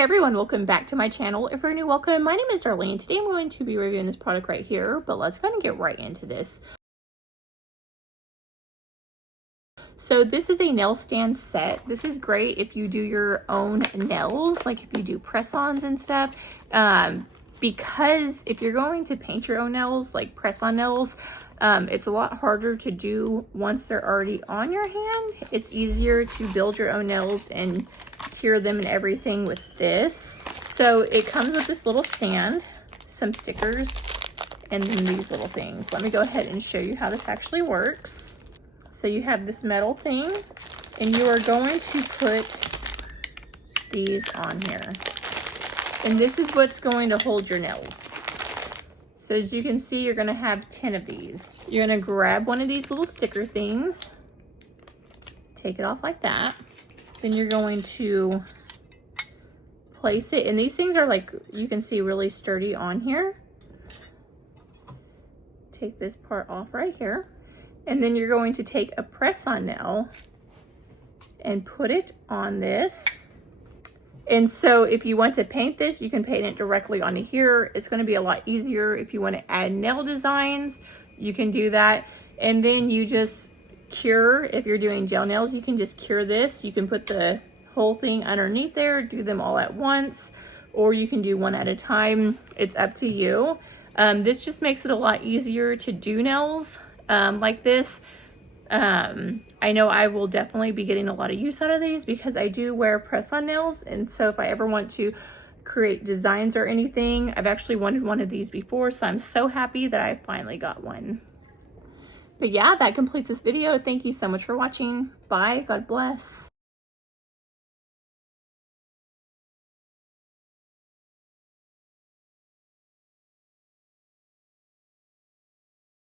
Hey everyone, welcome back to my channel. If you're new, welcome. My name is Darlene. Today I'm going to be reviewing this product right here, but let's go ahead and get right into this. So this is a nail stand set. This is great if you do your own nails, like if you do press-ons and stuff. Because if you're going to paint your own nails, like press-on nails, it's a lot harder to do once they're already on your hand. It's easier to build your own nails and cure them and everything with this. So it comes with this little stand, some stickers, and then these little things. Let me go ahead and show you how this actually works. So you have this metal thing, and you are going to put these on here. And this is what's going to hold your nails. So as you can see, you're gonna have 10 of these. You're gonna grab one of these little sticker things, take it off like that. Then you're going to place it, and these things are, like, you can see, really sturdy on here. Take this part off right here. And then you're going to take a press-on nail and put it on this. And so if you want to paint this, you can paint it directly onto here. It's gonna be a lot easier. If you want to add nail designs, you can do that. And then you just cure. If you're doing gel nails, you can just cure this. You can put the whole thing underneath there, do them all at once, or you can do one at a time. It's up to you. This just makes it a lot easier to do nails like this. I know I will definitely be getting a lot of use out of these because I do wear press-on nails, and so if I ever want to create designs or anything, I've actually wanted one of these before, so I'm so happy that I finally got one. But yeah, that completes this video. Thank you so much for watching. Bye. God bless.